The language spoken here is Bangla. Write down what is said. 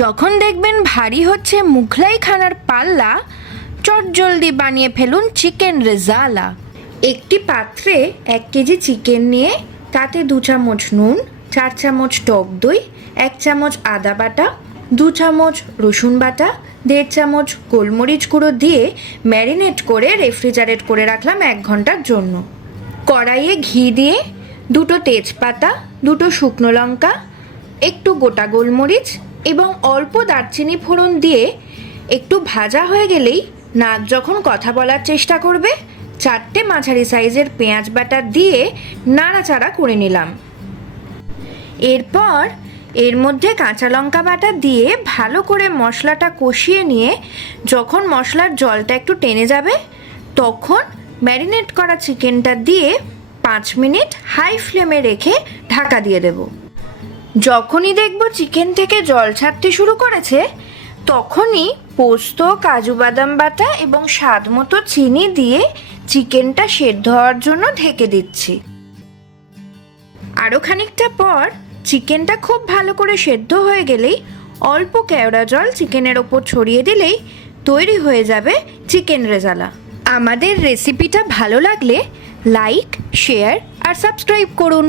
যখন দেখবেন ভারী হচ্ছে মুঘলাই খানার পাল্লা, চটজলদি বানিয়ে ফেলুন চিকেন রেজালা। একটি পাত্রে 1 কেজি চিকেন নিয়ে তাতে 2 চামচ নুন, 4 চামচ টক দই, 1 চামচ আদা বাটা, 2 চামচ রসুন বাটা, 1.5 চামচ গোলমরিচ গুঁড়ো দিয়ে ম্যারিনেট করে রেফ্রিজারেট করে রাখলাম 1 ঘন্টার জন্য। কড়াইয়ে ঘি দিয়ে 2টো তেজপাতা, 2টো শুকনো লঙ্কা, একটু গোটা গোলমরিচ এবং অল্প দারচিনি ফোড়ন দিয়ে একটু ভাজা হয়ে গেলেই নাক যখন কথা বলার চেষ্টা করবে 4টে মাঝারি সাইজের পেঁয়াজ বাটা দিয়ে নাড়াচাড়া করে নিলাম। এরপর এর মধ্যে কাঁচা লঙ্কা বাটা দিয়ে ভালো করে মশলাটা কষিয়ে নিয়ে যখন মশলার জলটা একটু টেনে যাবে তখন ম্যারিনেট করা চিকেনটা দিয়ে 5 মিনিট হাই ফ্লেমে রেখে ঢাকা দিয়ে দেব। যখনই দেখব চিকেন থেকে জল ছাড়তে শুরু করেছে তখনই পোস্ত, কাজু বাদাম বাটা এবং স্বাদ মতো চিনি দিয়ে চিকেনটা সেদ্ধ হওয়ার জন্য ঢেকে দিচ্ছি। আরও খানিকটা পর চিকেনটা খুব ভালো করে সেদ্ধ হয়ে গেলেই অল্প কেওড়া জল চিকেনের ওপর ছড়িয়ে দিলেই তৈরি হয়ে যাবে চিকেন রেজালা। আমাদের রেসিপিটা ভালো লাগলে লাইক, শেয়ার আর সাবস্ক্রাইব করুন।